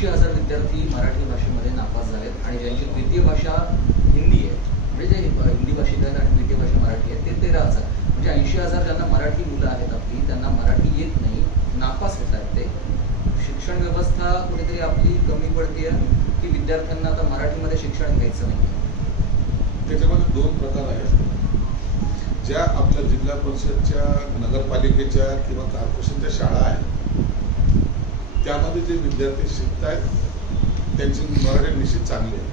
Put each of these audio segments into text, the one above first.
80,000 विद्यार्थी मराठी भाषेमध्ये नापास झालेत आणि ज्यांची द्वितीय भाषा हिंदी आहे, म्हणजे जे हिंदी भाषिक आहेत आणि द्वितीय भाषा मराठी आहे, ते 13,000. म्हणजे 80,000 ज्यांना मराठी मुलं आहेत आपली, त्यांना मराठी येत नाही, नापास होत आहेत ते. शिक्षण व्यवस्था कुठेतरी आपली कमी पडते की विद्यार्थ्यांना आता मराठीमध्ये शिक्षण घ्यायचं नाही? त्याच्यामध्ये 2 प्रकार आहेत. ज्या आपल्या जिल्हा परिषदच्या, नगरपालिकेच्या किंवा कॉर्पोरेशनच्या शाळा आहेत, त्यामध्ये जे विद्यार्थी शिकत आहेत त्यांची मराठी निश्चित चांगली आहे.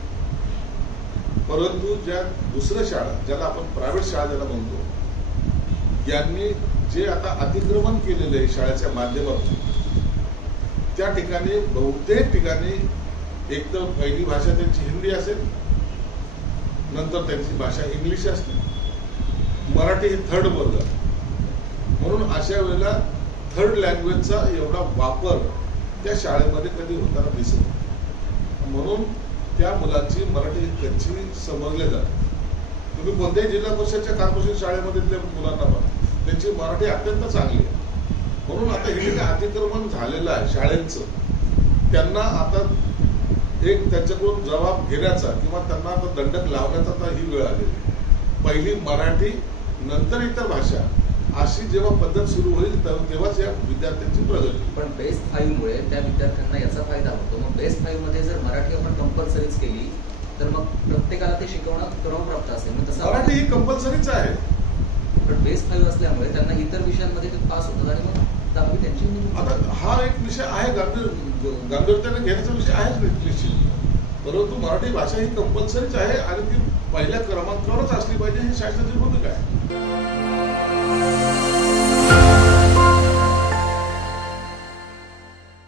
परंतु ज्या दुसऱ्या शाळा, ज्याला आपण प्रायव्हेट शाळा ज्याला म्हणतो, यांनी जे आता अतिक्रमण केलेलं आहे शाळेच्या माध्यमातून, त्या ठिकाणी बहुतेक ठिकाणी एक तर पहिली भाषा त्यांची हिंदी असेल, नंतर त्यांची भाषा इंग्लिश असते, मराठी ही थर्ड वर्ग. म्हणून अशा वेळेला थर्ड लँग्वेजचा एवढा वापर त्या शाळेमध्ये कधी होताना दिसत नाही. म्हणून त्या मुलांची मराठी कच्ची समजले जाते. तुम्ही कोणत्याही जिल्हा परिषदच्या कॉर्पोरेशन शाळेमधील मुलांना पण त्यांची मराठी अत्यंत चांगली आहे. म्हणून आता हे जे अतिक्रमण झालेलं आहे शाळेंचं, त्यांना आता एक त्यांच्याकडून जबाब घेण्याचा किंवा त्यांना आता दंडक लावण्याचा आता ही वेळ आलेली आहे. पहिली मराठी, नंतर इतर भाषा, अशी जेव्हा पद्धत सुरू होईल तेव्हाच या विद्यार्थ्यांची प्रगती. पण बेस्ट 5 मुळे त्या विद्यार्थ्यांना याचा फायदा होतो. मग बेस्ट 5 मध्ये जर मराठी आपण कंपल्सरीच केली तर मग प्रत्येकाला ते शिकवणं क्रमप्राप्त असेल. मग तसं मराठी ही कंपल्सरीच आहे. पण बेस्ट 5 असल्यामुळे त्यांना इतर विषयांमध्ये ते पास होतात आणि मग दहावी त्यांची. आता हा एक विषय आहे, गांभीर्याने घेण्याचा विषय आहेच निश्चित. परंतु मराठी भाषा ही कंपल्सरीच आहे आणि ती पहिल्या क्रमांकावरच असली पाहिजे, ही शासनाची भूमिका आहे.